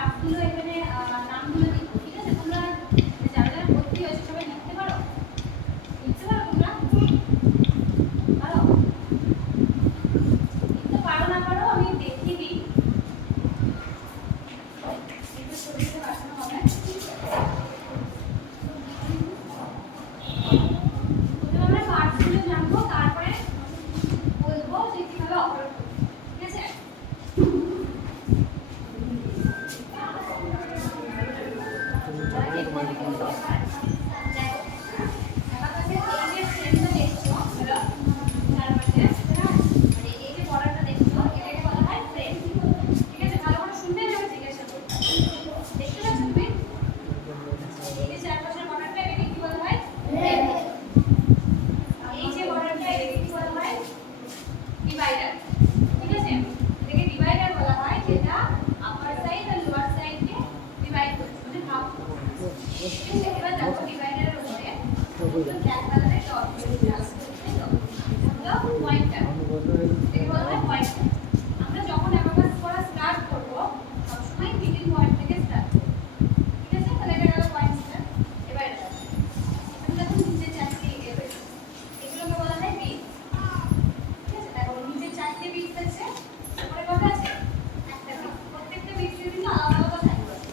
পার্টসগুলো এখানে নামগুলো লিখো, ঠিক আছে? তোমরা যারা যারা ভর্তি হয়েছে সবাই লিখতে পারো? লিখতে পারো তোমরা? পারো? লিখতে পারো না পারো আমি দেখিয়ে দিই। একটু ছবিতে পাঠানো হবে। প্রথমে আমরা পার্টসগুলো জানবো, তারপরে বলবো যে কিভাবে অপারেট করতে, ঠিক আছে? ডিভাইডার, ঠিক আছে? এটাকে ডিভাইডার বলা হয়, যেটা আপার সাইড আর লোয়ার সাইডকে ডিভাইড করছে, মানে ভাগ করছে। ঠিক আছে? এবার দেখো ডিভাইডারের উপরে ব্ল্যাক কালারের ডট আছে, তাই তো? এটা হলো পয়েন্টার, এটাকে বলা হয় পয়েন্টার। আমরা যখন অ্যাবাকাস করা স্টার্ট করব সবসময় মিডল পয়েন্ট থেকে স্টার্ট করব, ঠিক আছে? তাহলে এটা হলো পয়েন্টার। এবার আমি দেখো নিচে চারটি রয়েছে, এগুলোকে বলা হয় বিট। ঠিক আছে? দেখো নিচে চারটি বিট আছে, উপরে কত আছে? একটা বিট। প্রত্যেকটা বিটের কিন্তু আলাদা আলাদা ভ্যালু আছে।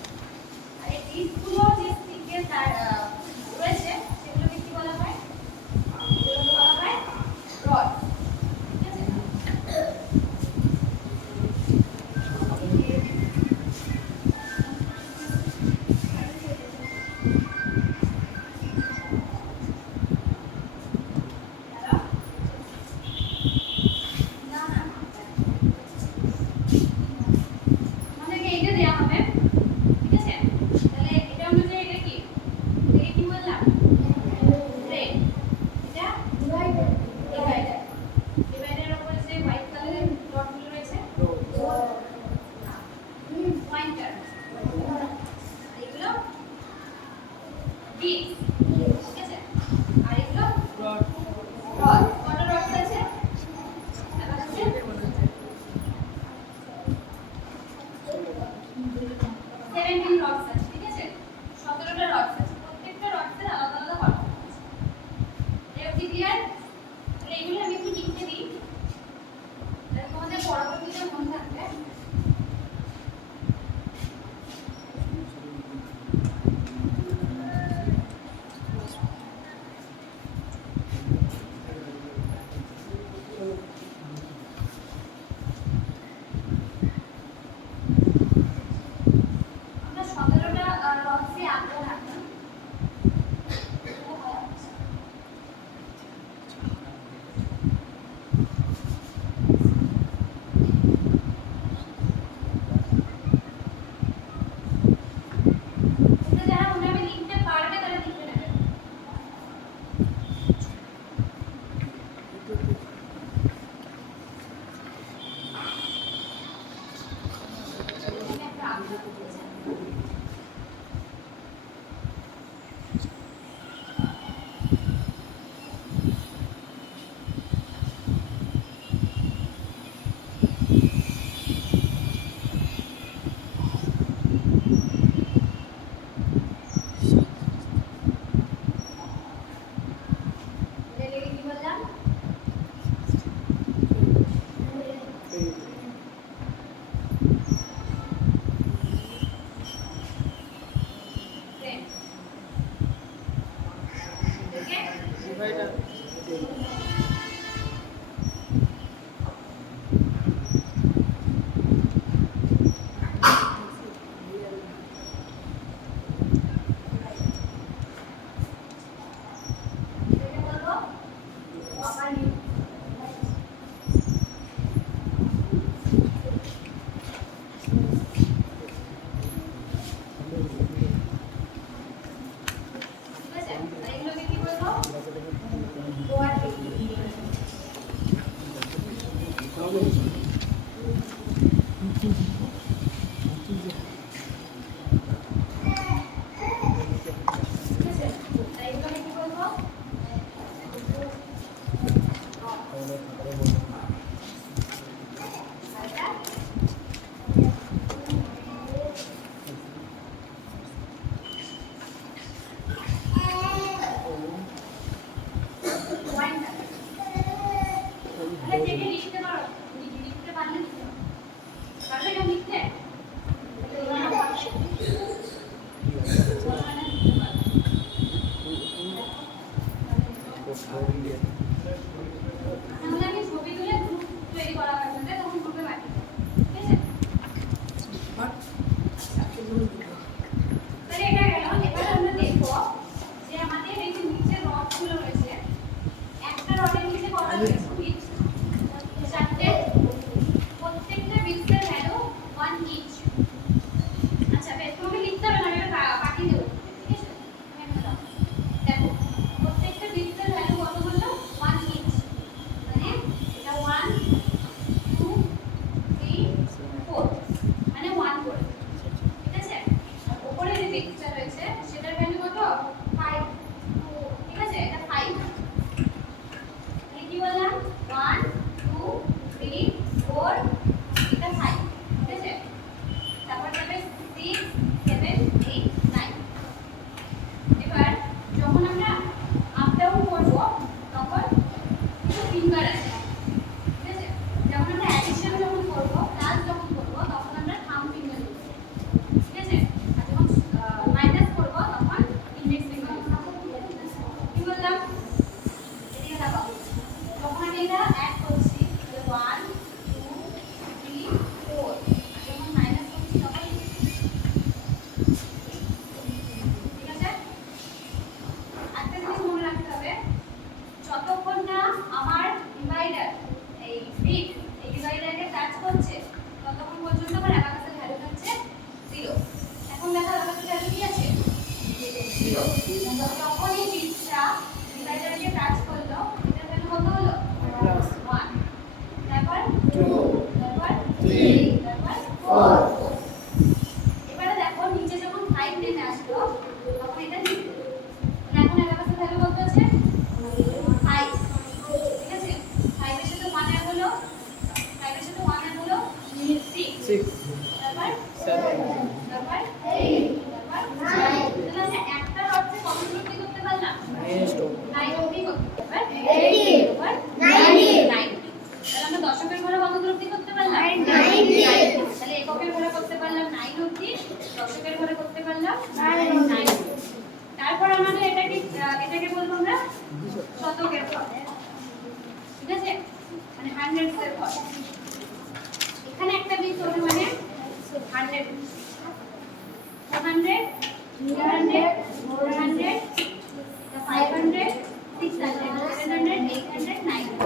আর এই বিটগুলো যে স্টিকের রয়েছে সেগুলোকে কি বলা হয়? এগুলোকে বলা হয় রড, ঠিক আছে? না না, আমাদেরকে এইটা দেওয়া হবে, ঠিক আছে? তাহলে এটা অনুযায়ী এটা কি, এটাকে কি বললাম? থ্রেড। এটা ডিভাইডার। ডিভাইডার, ডিভাইডারের উপরে যে হোয়াইট কালারের ডটগুলো রয়েছে পয়েন্টার, এগুলো বিটস, ঠিক আছে? আর এগুলো রড। রড কত রড আছে? আবার আছে 17 রডস আছে, ঠিক আছে? 17টা রডস আছে, প্রত্যেকটা রডসের আলাদা আলাদা পারফরম্যান্স আছে। এটা কি ক্লিয়ার? তাহলে এগুলো আমি একটু লিখে দিই, তাহলে তোমাদের পরবর্তীতে মনে থাকবে। আমরা 17টা আসলো তখন এটা লিখবে। এখন অ্যাবাকাসের ভ্যালু কত আছে 5, ঠিক আছে 5 এর সাথে 1 এর হলো 5 এর সাথে 1 এর হলো 6 তারপর 7 তারপর 8 তারপর 9। তাহলে আমরা একটা অর্থে কত কি করতে পারলাম 9 অবধি করতে পারলাম 80 তারপর 90। তাহলে আমরা দশকের ঘরে কত অবধি করতে পারলাম 90। তাহলে এককের ঘরে করতে পারলাম 9 অবধি, দশকের ঘরে করতে পারলাম 9। তারপর আমাদের এটাকে বলবো আমরা শতকের ঘর, ঠিক আছে মানে হান্ড্রেডস এর ঘর। এখানে একটা বিট হবে মানে 100 400 300 400 500 600 700 800 900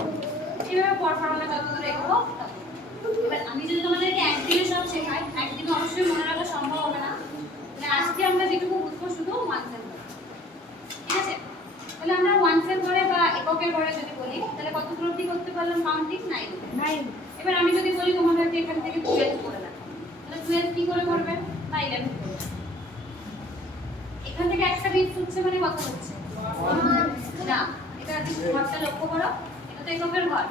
এইভাবে পরপর আমরা যতদূর এগোবো। এবার আমি যদি তোমাদেরকে একদিনে সব শেখাই, একদিনে অবশ্যই মনে রাখা সম্ভব হবে না। তাহলে আজকে আমরা যেটুকু বুঝবো শুধু ওয়ানসের ঘরে, ঠিক আছে। তাহলে আমরা ওয়ানসের ঘরে বা এককের ঘরে যদি বলি তাহলে কত অবধি করতে পারলাম কাউন্টিং 9। এবার আমি যদি বলি তোমাদেরকে এখান থেকে 12 করে রাখো, তাহলে 12 কি করে করবে বা 11 করবে। এখান থেকে একটা বিট হচ্ছে মানে কত হচ্ছে না, এটা ঘরটা লক্ষ্য করো, এটা তো এককের ঘর,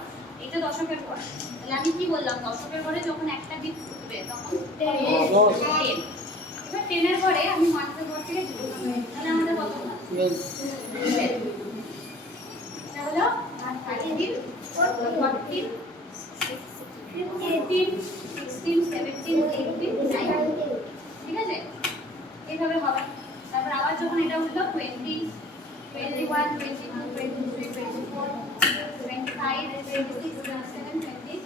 এটা দশকের ঘর। তাহলে আমি কি বললাম দশকের ঘরে যখন একটা বিট উঠবে তখন 10। এবার 10 এর পরে আমি ওয়ানসের ঘর থেকে দুটো করব, তাহলে আমাদের কত হলো 12। এটা হলো 13 14 15 16 17 18 19, ঠিক আছে এইভাবে হবে। তারপর আবার যখন এটা উঠলো 20 21 22 23 24 25 26 27 28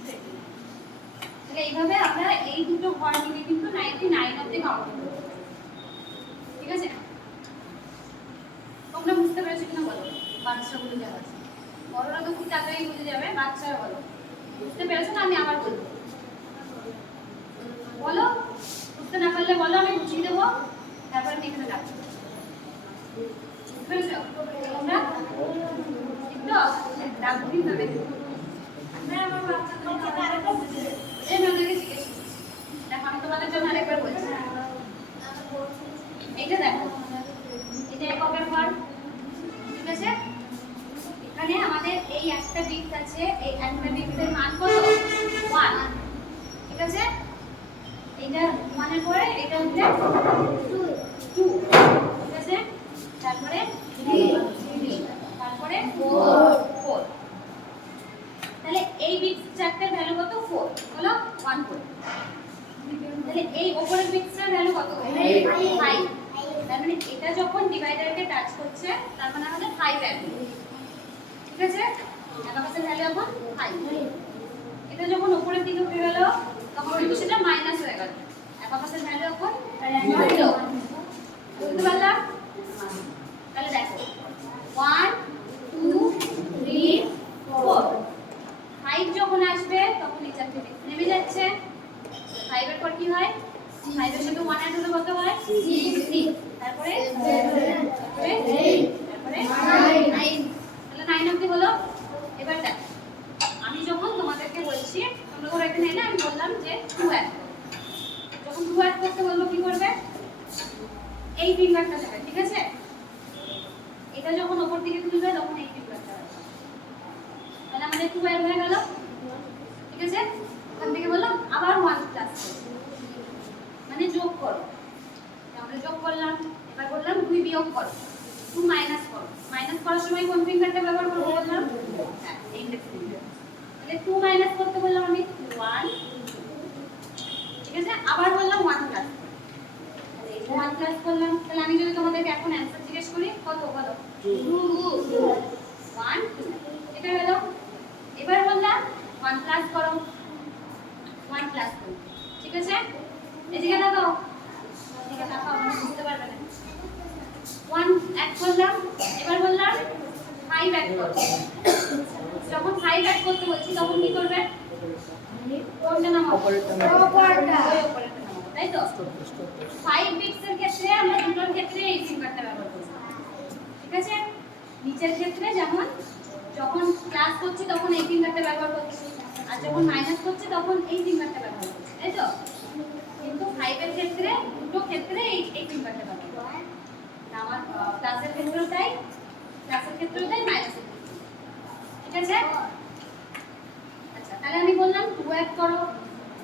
তাহলে এইভাবে আমরা এই দুটো ঘর মিলে কিন্তু 99 অবধি কাউন্ট করব, ঠিক আছে। তোমরা বুঝতে পেরেছো কিনা বলো, বাচ্চাগুলো যারা আছে বড়রা তো খুব তাড়াতাড়ি বুঝে যাবে, বাচ্চারা বলো বুঝতে পেরেছো না আমি আবার বলবো, বলো বুঝতে না পারলে বলো আমি বুঝিয়ে দেবো, তারপর আমি এখানে রাখবো। বুঝতে পেরেছো তোমরা একটু রাখবো কিভাবে আমরা আমার বাচ্চাদেরকে আরেকটা বুঝিয়ে দেবো, এই মেয়েদেরকে শিখেছি। দেখো আমি তোমাদের জন্য আরেকবার বলছি, এইটা দেখো এটা এককের ঘর, ঠিক আছে। এখানে আমাদের এই একটা বিট আছে, এই একটা বিটের মান কত 1, ঠিক আছে। এটা 1 এর পরে এটা হচ্ছে 2, ঠিক আছে। তারপরে 3 তারপরে 4। তাহলে এই বিট চারটার ভ্যালু কত 4 হলো 1 করে। তাহলে এই উপরের বিটটার ভ্যালু কত 5। তার মানে এটা যখন ডিভাইডারকে টাচ করছে তার মানে আমাদের 5 ভ্যালু, ঠিক আছে। অ্যাবাকাসের ভ্যালু এখন 5। এটা যখন উপরের দিকে উঠে গেল তখন কিন্তু সেটা মাইনাস হয়ে গেল, অ্যাবাকাসের ভ্যালু এখন 0। বুঝতে পারলাম? তাহলে দেখো 1 2 3 4 5 যখন আসবে তখন এই চারটে নেমে যাচ্ছে। 5 এর পর কি হয় 5 এর সাথে 1 এর হলো কত হয় 6, তারপরে 7 তারপরে 8 তারপরে 9। তাহলে 9 অবধি হলো। এবার দেখো আমি যখন তোমাদেরকে বলছি তোমরা ধরো এখানে এলে আমি বললাম যে 2 অ্যাড করো, যখন 2 অ্যাড করতে বলবো কি করবে এই ফিঙ্গারটা দেবে, ঠিক আছে। এটা যখন উপর দিকে তুলবে তখন এই ফিঙ্গারটা দেবে, তাহলে আমাদের 2 অ্যাড হয়ে গেল, ঠিক আছে। ওখান থেকে বললাম আবার 1 প্লাস মানে যোগ করো, আমরা যোগ করলাম। এবার বললাম 2 বিয়োগ করো, 2 মাইনাস করো। মাইনাস করার সময় কোন ফিঙ্গারটা ব্যবহার করব বললাম হ্যাঁ ইন্ডেক্স ফিঙ্গার। তাহলে 2 মাইনাস করতে বললাম আমি 1, ঠিক আছে। আবার বললাম 1 প্লাস, তাহলে 1 প্লাস করলাম। তাহলে আমি যদি তোমাদেরকে এখন অ্যানসার জিজ্ঞেস করি কত বলো 2 1 2 এটা হলো। এবার বললাম 1 প্লাস করো, 1 প্লাস করো, ঠিক আছে। এদিকে তাকাও, এদিকে তাকাও বুঝতে পারবে না। 1 অ্যাড করলাম, এবার বললাম 5 অ্যাড করো। যখন 5 অ্যাড করতে বলছি তখন কি করবে কোনটা নামাবো উপরটা, তাই তো। 5 বিটস এর ক্ষেত্রে আমরা দুটোর ক্ষেত্রে এই ফিঙ্গারটা ব্যবহার করব, ঠিক আছে। নিচের ক্ষেত্রে যেমন যখন প্লাস করছি তখন এই ফিঙ্গারটা ব্যবহার করছি, আর যখন মাইনাস করছি তখন এই ফিঙ্গারটা ব্যবহার করছি, তাই তো। কিন্তু 5 এর ক্ষেত্রে দুটো ক্ষেত্রে এই নাম্বারটা পাবো। আমার প্লাসের ক্ষেত্রেও তাই, প্লাসের ক্ষেত্রেও তাই, মাইনাসের ক্ষেত্রেও। ঠিক আছে? আচ্ছা তাহলে আমি বললাম 2 অ্যাড করো,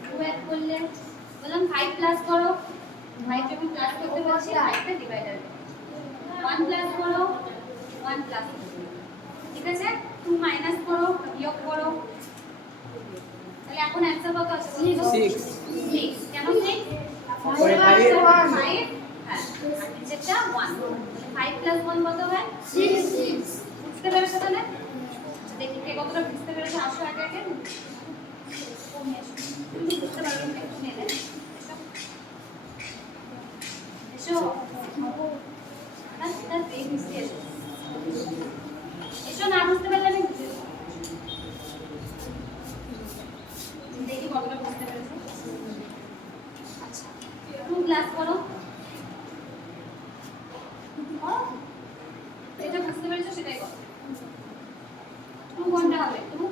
2 অ্যাড করলে বললাম 5 প্লাস করো, 5 যখন প্লাস করতে বলছি 5 টা ডিভাইডার 1 প্লাস করো, 1 প্লাস করো। ঠিক আছে? 2 মাইনাস করো, বিয়োগ করো। তাহলে এখন অ্যানসার কত আছে? 6। কেন 6? 5 হ্যাঁ, আর নিচেরটা 1। 5 প্লাস 1 কত হয়? 6। বুঝতে পেরেছো তাহলে? দেখি কে কতটা বুঝতে পেরেছো, আসো আগে আগে বুঝতে পারবে না একটু নেবে। এসো এসো, না বুঝতে পারলে আমি বুঝে দেবো। দেখি কতটা বুঝতে পেরেছো। আচ্ছা 2 ক্লাস করো, এটা বুঝতে পেরেছো সেটাই করো। 2 কোনটা হবে? 2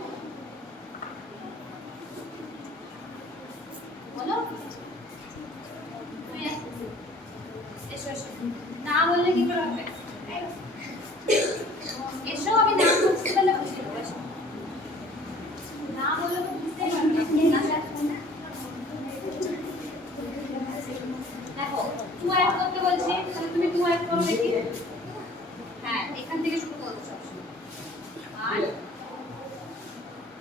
বলো। এসো এসো, না বললে কি করে হবে? এসো, আমি না বুঝতে পারলে বুঝতে দেবো। এসো, না বললে তো বুঝতেই পারবে না। দেখো 2 অ্যাড করতে বলছি, তাহলে তুমি 2 অ্যাড করো দেখি। হ্যাঁ, এখান থেকে শুরু করো সবসময়। আর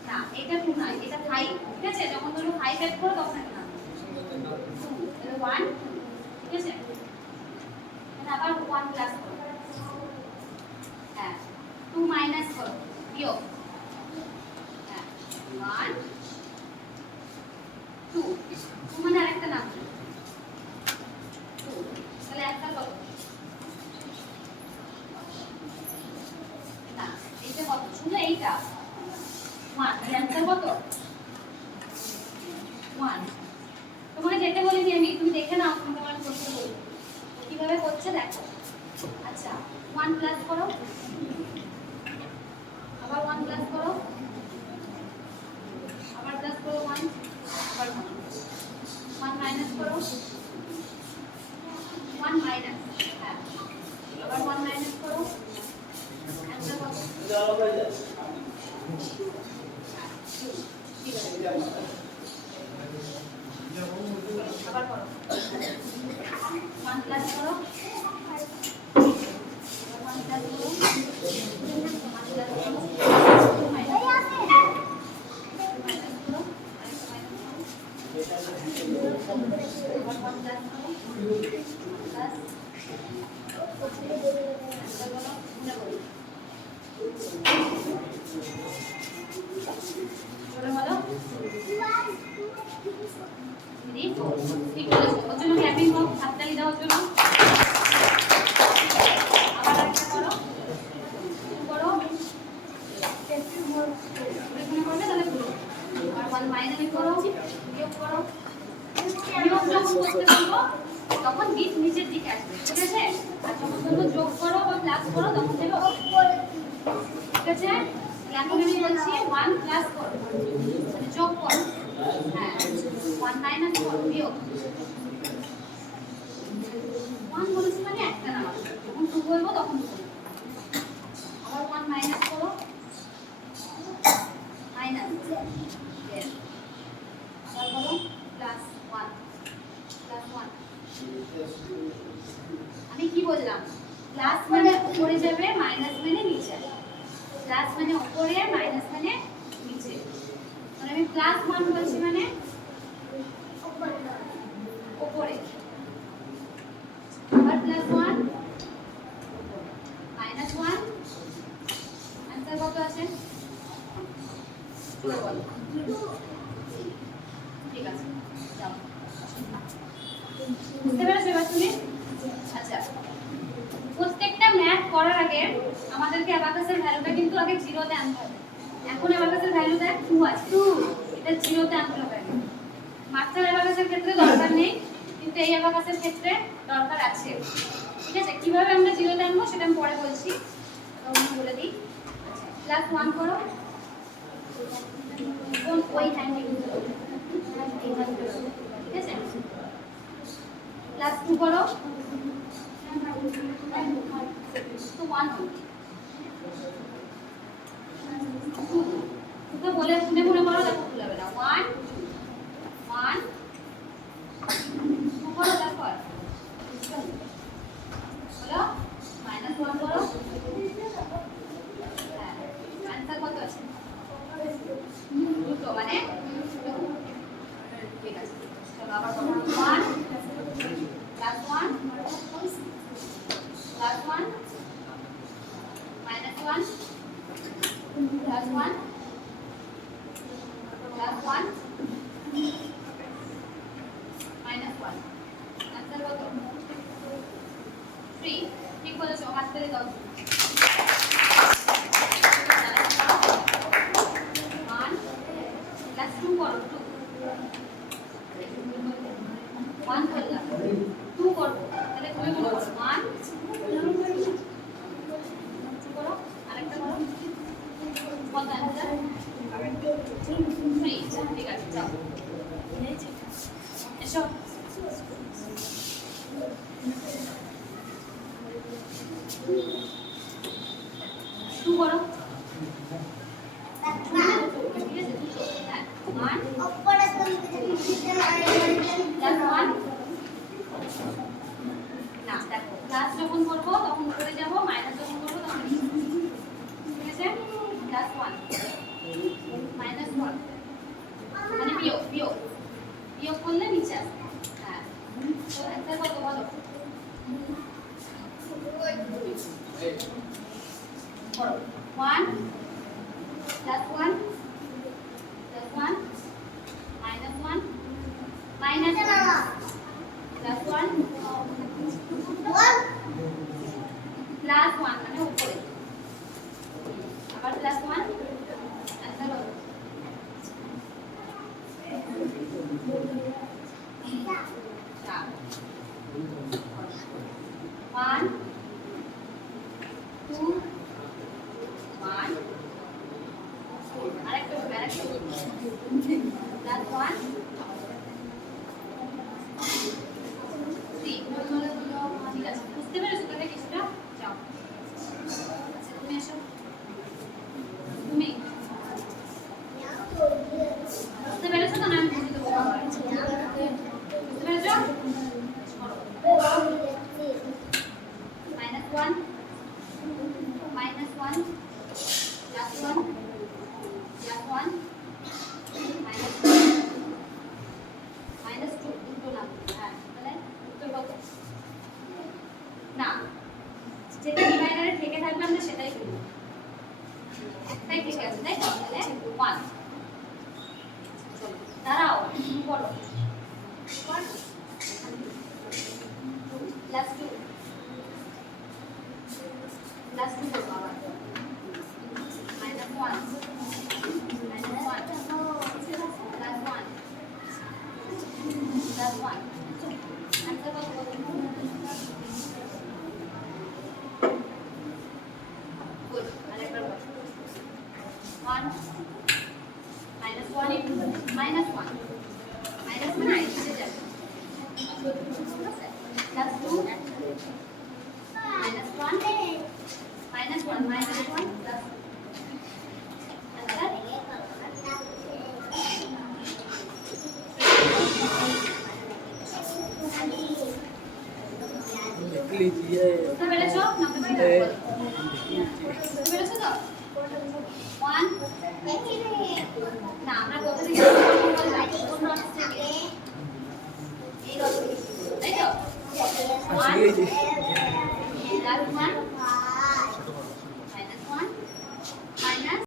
না, এটা 2 না, এটা 5। ঠিক আছে? যখন তুমি 5 অ্যাড করো তখন না 2 1। ঠিক আছে? আবার 1 প্লাস করো। হ্যাঁ 2 মাইনাস করো, বিয়োগ। হ্যাঁ 1 2 2 মানে আরেকটা নাম 2। তাহলে একটা কত? না এটা কত? শুনো এইটা 1। তাহলে অ্যানসার কত? 1। তোমাকে যেতে বলিনি আমি, তুমি দেখে নাও, তোমার করতে বলি কিভাবে করছে দেখো। আচ্ছা 1 প্লাস করো, আবার 1 প্লাস করো, আবার প্লাস করো 1, আবার 1 মাইনাস করো, 1 মাইনাস, হ্যাঁ আবার 1 মাইনাস করো। অ্যানসার কত? ঠিক আছে আবার করো, 1 প্লাস করো, 1 প্লাস করো, 1 প্লাস করো, 2 মাইনাস করো, মাইনাস করো, আরেকটা মাইনাস করো, আবার 1 প্লাস করো, প্লাস অ্যানসার বলো, মনে করো বলো বলো। ঠিক বলেছো, ওর জন্য ক্যাপিং হোক, হাততালি দেওয়ার জন্য। আবার একটা করো, করো এখানে করবে তাহলে করো। আর 1 মাইনাস করো, বিয়োগ করো। বিয়োগ যখন করতে বলবো তখন বিট নিচের দিকে আসবে। ঠিক আছে? আর যখন বলবো যোগ করো বা প্লাস করো তখন দেবে উপরে। ঠিক আছে? এখন আমি বলছি 1 প্লাস করো মানে যোগ করো। হ্যাঁ 1 মাইনাস করো, বিয়োগ। 1 বলেছি মানে একটা না, যখন 2 বলবো তখন 2 বলবো। আবার 1 মাইনাস করো, মাইনাস আবার বলো প্লাস 1, প্লাস 1। আমি কি বললাম? প্লাস মানে উপরে যাবে, মাইনাস মানে নিচে। প্লাস মানে উপরে, মাইনাস মানে নিচে। মানে আমি প্লাস 1 বলছি মানে উপরে, আবার প্লাস 1 মাইনাস 1। অ্যানসার কত আছে? ঠিক আছে যাও, বুঝতে পেরেছো এবার তুমি? আচ্ছা প্রত্যেকটা ম্যাথ করার আগে আমাদেরকে অ্যাবাকাসের ভ্যালুটা কিন্তু আগে 0 তে আনতে হবে। এখন অ্যাবাকাসের ভ্যালু দেখ 2 আছে, 2 এটা 0 তে আনতে হবে। মাস্টার অ্যাবাকাসের ক্ষেত্রে দরকার নেই, কিন্তু এই অ্যাবাকাসের ক্ষেত্রে দরকার আছে। ঠিক আছে? কিভাবে আমরা 0 তে আনবো সেটা আমি পরে বলছি, আমি বলে দিই। প্লাস 1 করো, কোন ওই টাইমে ইউজ করো, ঠিক আছে? প্লাস 2 করো, তো 1 হলো। তোকে বলে শুনে মনে করো, দেখো ভুল হবে না। 1 1 2 করো, তারপর হলো -1 করো। হ্যাঁ, आंसर কত আছে? দুটো, মানে ঠিক আছে। চলো আবার করো। 1 +1 +1 -1 +1 +1 -1 आंसर কত? 3। ঠিক বলেছো, হাত তালি দাও। 1 +2 করো, 2 1 করলাম, 2 করবো, তাহলে তুমি বলো 1 2 করো, আরেকটা করো। কত आंसर? 3। ঠিক আছে, যাও এসো। 2 করো। ঠিক আছে, দুটো। হ্যাঁ, 1 +1 না, দেখো প্লাস যখন করবো তখন উপরে যাব, মাইনাস যখন করবো তখন নিচে। ঠিক আছে, +1 -1 মানে বিয়োগ বিয়োগ বিয়োগ করলে নিচে আসবে। হ্যাঁ, তো একটা কত বলো? করো 1 +1 +1 -1 +1 +1 মানে উপরে, আবার +1 आंसर কত? 4। 1 2 1 আরেকটা +1 3। ঠিক আছে, বুঝতে পেরেছো তাহলে কিছুটা? যাও, আচ্ছা তুমি এসো। তুমি বুঝতে পেরেছো তো? না আমি বুঝতে দেবো? বুঝতে পেরেছো? -1 -1 +1 +1 -2 দুটো না। হ্যাঁ, তাহলে উত্তর কত? না, যেটা ডিভাইডারে থেকে থাকবে আমরা সেটাই করব। একটাই ঠিক আছে, তাই তো? তাহলে 1। দাঁড়াও, শুরু করো। 1 +2 করবো আবার। -1 -1 +1 आंसर কত? গুড, আরেকবার বলো। 1 -1 -1 মানে নিচে যাবে, +2 -1 -1 +1 आंसर বুঝতে পেরেছো? বুঝতে পেরেছো তো? 1 না, আমরা কোথা থেকে